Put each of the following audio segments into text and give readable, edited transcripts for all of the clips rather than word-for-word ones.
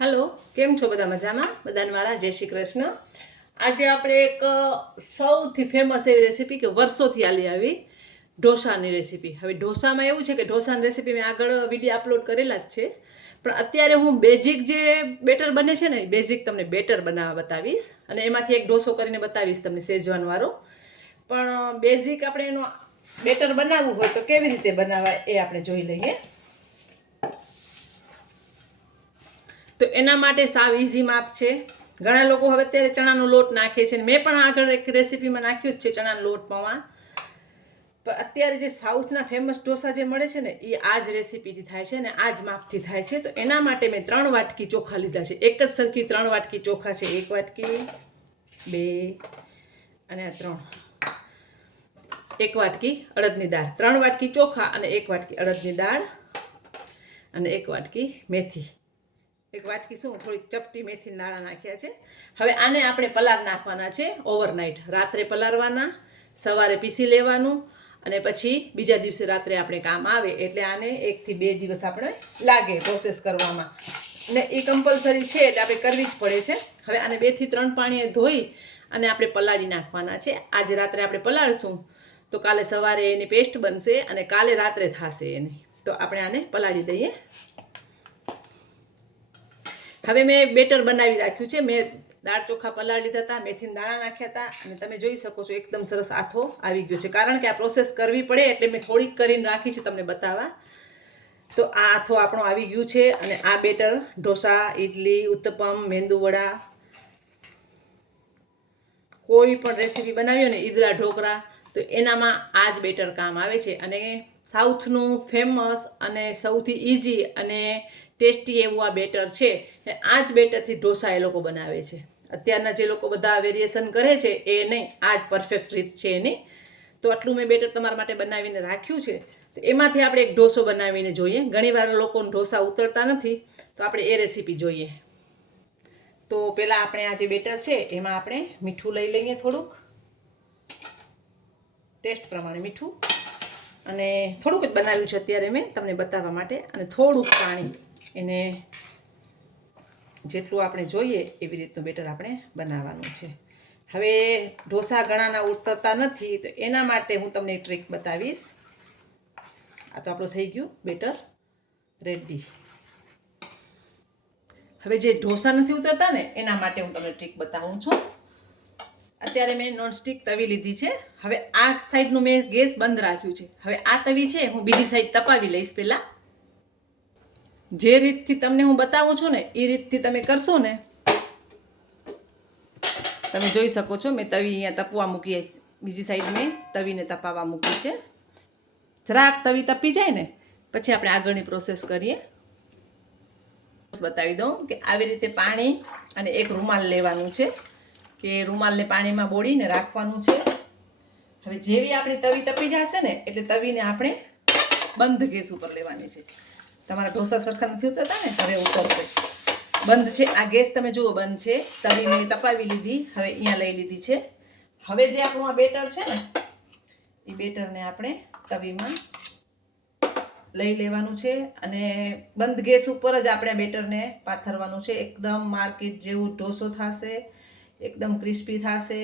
Hello केम छो बधा मजामां बधाने मारा जय श्री कृष्ण। आज आपणे एक सौथी फेमस एवी रेसिपी के वर्षोथी आली आवी ढोसानी रेसिपी। हवे ढोसामां एवुं छे के ढोसानी रेसिपी मैं आगळ विडियो अपलोड करेला ज छे, पण अत्यारे हूँ बेजिक जे बेटर बने छे ने बेजिक तमने बेटर बनाववा बतावीश अने एमांथी एक ढोસો करीने बतावीश तमने शेजवान वाळो। पण बेजिक आपणे एनो बेटर बनावવું હોય તો કેવી રીતે બનાવાય એ આપણે જોઈ લઈએ। तो एना माटे साव इजी माप छे। घणा लोको हवे अत्यारे चणानो लोट नाखे छे, मैं पण आगळ एक रेसिपीमां नाख्यो ज छे चणानो लोट पौवा। पण अत्यारे जे साउथना फेमस ढोसा जे मळे छे ने ए आ ज रेसिपीथी थाय छे ने आ ज मापथी थाय छे। तो एना माटे मैं 3 वाटकी चोखा लीधा छे, एक ज सरखी 3 वाटकी चोखा छे। 1 वाटकी, 2 અને 3। 1 वाटकी अड़दनी दाळ, 3 वाटकी चोखा અને 1 वाटकी अड़दनी दाळ અને 1 वाटकी मेथी। 1 वाटकी शू थोड़ी चपटी मेथी दाणा नाख्या छे। हवे आने आपणे पलार नाखवाना छे ओवरनाइट। रात्रे पलारवाना, सवारे पीसी लेवानुं અને પછી બીજા દિવસે રાત્રે આપણે કામ આવે એટલે આને 1 થી 2 દિવસ આપણે લાગે પ્રોસેસ કરવામાં ને એ કમ્પલસરી છે એટલે આપણે કરવી જ પડે છે। હવે આને 2 થી 3 પાણીએ ધોઈ અને આપણે પલાળી નાખવાના છે। આજે રાત્રે આપણે પલાળશું તો કાલે સવારે એની પેસ્ટ બનશે અને કાલે રાત્રે થશે એની। તો આપણે આને પલાળી દઈએ। હવે મેં બેટર બનાવી રાખ્યું છે। મેં દાળ ચોખા પલાળી લીધા હતા, મેથીના દાણા નાખ્યા હતા અને તમે જોઈ શકો છો એકદમ સરસ આથો આવી ગયો છે। કારણ કે આ પ્રોસેસ કરવી પડે એટલે મેં થોડીક કરીને રાખી છે તમને બતાવવા। તો આ આથો આપણો આવી ગયું છે અને આ બેટર ઢોસા, ઇડલી, ઉત્તપમ, મેંદુવડા કોઈ પણ રેસીપી બનાવી હોય ને ઈદરા ઢોકળા તો એનામાં આ જ બેટર કામ આવે છે। અને સાઉથનું ફેમસ અને સૌથી ઇઝી અને ટેસ્ટી એવું આ બેટર છે। આ જ બેટરથી ઢોસા એ લોકો બનાવે છે। અત્યારના જે લોકો બધા વેરિએશન કરે છે એ નહીં, આ જ પરફેક્ટ રીત છે એની। તો આટલું મેં બેટર તમારા માટે બનાવીને રાખ્યું છે। તો એમાંથી આપણે એક ઢોસો બનાવીને જોઈએ। ઘણીવાર લોકોને ઢોસા ઉતરતા નથી તો આપણે એ રેસીપી જોઈએ। તો પહેલાં આપણે આ જે બેટર છે એમાં આપણે મીઠું લઈ લઈએ, થોડુંક ટેસ્ટ પ્રમાણે મીઠું, અને થોડુંક જ બનાવ્યું છે અત્યારે મેં તમને બતાવવા માટે, અને થોડુંક પાણી એને જેટલું આપણે જોઈએ એવી રીતનું બેટર આપણે બનાવવાનું છે। હવે ઢોસા ઘણાના ઉતરતા નથી તો એના માટે હું તમને એક ટ્રીક બતાવીશ। આ તો આપણું થઈ ગયું બેટર રેડી। હવે જે ઢોસા નથી ઉતરતા ને એના માટે હું તમને ટ્રીક બતાવું છું। અત્યારે મેં નોનસ્ટિક તવી લીધી છે। હવે આ સાઈડનું મેં ગેસ બંધ રાખ્યું છે। હવે આ તવી છે હું બીજી સાઈડ તપાવી લઈશ। પહેલાં જે રીતથી તમને હું બતાવું છું ને એ રીતથી તમે કરશો ને, તમે જોઈ શકો છો મેં તવી અહીંયા તપવા મૂકી, બીજી સાઈડ મેં તવીને તપાવવા મૂકી છે। જરાક તવી તપી જાય ને પછી આપણે આગળની પ્રોસેસ કરીએ। બતાવી દઉં કે આવી રીતે પાણી અને એક રૂમાલ લેવાનું છે કે રૂમાલને પાણીમાં બોળીને રાખવાનું છે। હવે જેવી આપણી તવી તપી જશે ને એટલે તવીને આપણે બંધ ગેસ ઉપર લેવાની છે। તમારા ઢોસા સરખા નથી ઉતરતા ને, હવે ઉતરશે। બંધ છે આ ગેસ, તમે જુઓ બંધ છે। તવી મેં તપાવી લીધી, હવે અહીંયા લઈ લીધી છે। હવે જે આપણું આ બેટર છે ને એ બેટરને આપણે તવીમાં લઈ લેવાનું છે અને બંધ ગેસ ઉપર જ આપણે બેટરને પાથરવાનું છે। એકદમ માર્કેટ જેવું ઢોસો થશે, એકદમ ક્રિસ્પી થશે,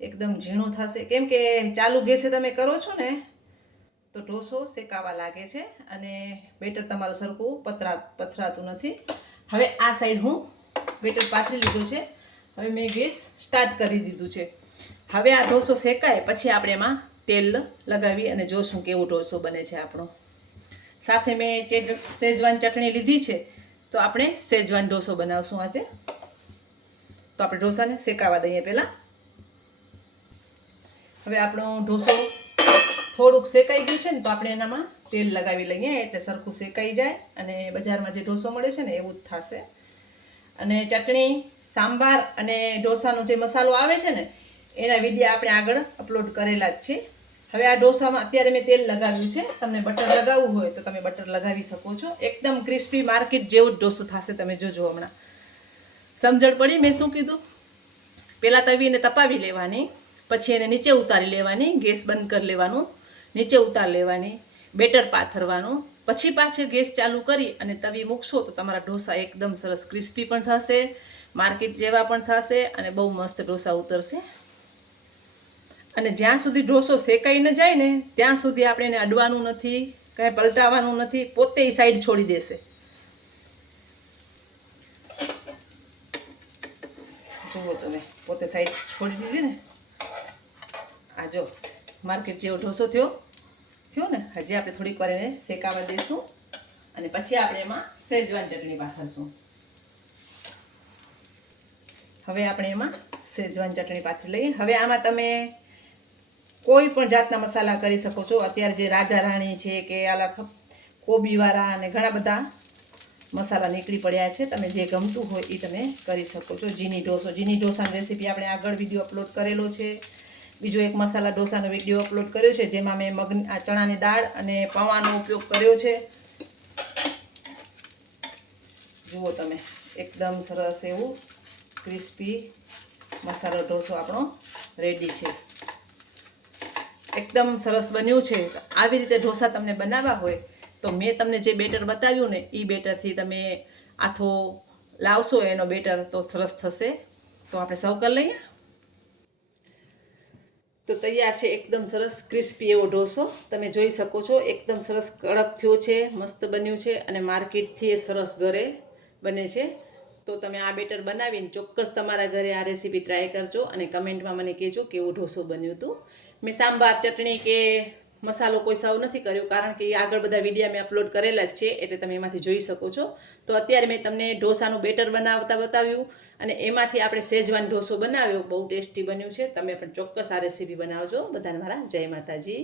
એકદમ ઝીણું થશે। કેમ કે ચાલુ ગેસે તમે કરો છો ને તો ઢોસો શેકાવા લાગે છે અને બેટર તમારું સરખું પથરાતું નથી। હવે આ સાઈડ હું બેટર પાથરી લીધું છે। હવે મેં ગેસ સ્ટાર્ટ કરી દીધું છે। હવે આ ઢોસો શેકાય પછી આપણે એમાં તેલ લગાવી અને જોશું કેવો ઢોસો બને છે આપણો। સાથે મેં શેજવાન ચટણી લીધી છે તો આપણે શેજવાન ઢોસો બનાવશું આજે। તો આપણે ઢોસાને શેકાવા દઈએ પહેલાં। હવે આપણો ઢોસો થોડુંક શેકાઈ ગયું છે ને તો આપણે એનામાં તેલ લગાવી લઈએ એટલે સરખું શેકાઈ જાય અને બજારમાં જે ઢોસો મળે છે ને એવું જ થશે। અને ચટણી, સાંભાર અને ઢોસાનો જે મસાલો આવે છે ને એના વિડીયો આપણે આગળ અપલોડ કરેલા જ છે। હવે આ ઢોસામાં અત્યારે મેં તેલ લગાવ્યું છે, તમને બટર લગાવવું હોય તો તમે બટર લગાવી શકો છો। એકદમ ક્રિસ્પી માર્કેટ જેવું જ ઢોસો થશે, તમે જોજો હમણાં। સમજણ પડી મેં શું કીધું? પહેલાં તવીને તપાવી લેવાની, પછી એને નીચે ઉતારી લેવાની, ગેસ બંધ કરી લેવાનું, નીચે ઉતારી લેવાની, બેટર પાથરવાનું, પછી પાછો ગેસ ચાલુ કરી અને તવી મૂકશો તો તમારા ઢોસા એકદમ સરસ ક્રિસ્પી પણ થશે, માર્કેટ જેવા પણ થશે અને બહુ મસ્ત ઢોસા ઉતરશે. અને જ્યાં સુધી ઢોસો શેકાઈ ન જાય ને ત્યાં સુધી આપણે એને અડવાનું નથી, કાંઈ પલટાવવાનું નથી, પોતે એ સાઈડ છોડી દેશે. જુઓ તમે, પોતે સાઈડ છોડી દીધી ને. આ જો માર્કેટ જેવો ઢોસો થયો ને. હજી આપણે થોડીક વાર એને શેકાવા દઈશું અને પછી આપણે એમાં સેજવાન ચટણી પાથરશું. હવે આપણે એમાં સેજવાન ચટણી પાથરી લઈએ. હવે આમાં તમે કોઈ પણ જાતના મસાલા કરી શકો છો. અત્યારે જે રાજા રાણી છે કે આલા કોબીવાળા અને ઘણા બધા મસાલા નીકળી પડ્યા છે. તમે જે ગમતું હોય એ તમે કરી શકો છો. જીની ઢોસાની રેસીપી આપણે આગળ વિડીયો અપલોડ કરેલો છે. બીજો એક મસાલા ઢોસાનો વિડીયો અપલોડ કર્યો છે જેમાં મેં ચણાની દાળ અને પૌવાનો ઉપયોગ કર્યો છે. જુઓ તમે, એકદમ સરસ એવું ક્રિસ્પી મસાલો ઢોસો આપણો રેડી છે. એકદમ સરસ બન્યું છે. આવી રીતે ઢોસા તમને બનાવવા હોય તો મેં તમને જે બેટર બતાવ્યું ને એ બેટરથી તમે આથો લાવશો એનો બેટર તો સરસ થશે. તો આપણે સર્વ કરી લઈએ. તો તૈયાર છે એકદમ સરસ ક્રિસ્પી એવો ઢોસો. તમે જોઈ શકો છો એકદમ સરસ કડક થયો છે, મસ્ત બન્યું છે અને માર્કેટથી એ સરસ ઘરે બને છે. તો તમે આ બેટર બનાવીને ચોક્કસ તમારા ઘરે આ રેસીપી ટ્રાય કરજો અને કમેન્ટમાં મને કહેજો કેવો ઢોસો બન્યું હતું. મેં સાંભાર ચટણી કે મસાલો કોઈ સર્વ નથી કર્યો કારણ કે એ આગળ બધા વિડીયા મેં અપલોડ કરેલા જ છે એટલે તમે એમાંથી જોઈ શકો છો. તો અત્યારે મેં તમને ઢોસાનું બેટર બનાવતા બતાવ્યું અને એમાંથી આપણે સેજવાન ઢોસો બનાવ્યો. બહુ ટેસ્ટી બન્યું છે. તમે પણ ચોક્કસ આ રેસીપી બનાવજો. બધાને મારા જય માતાજી.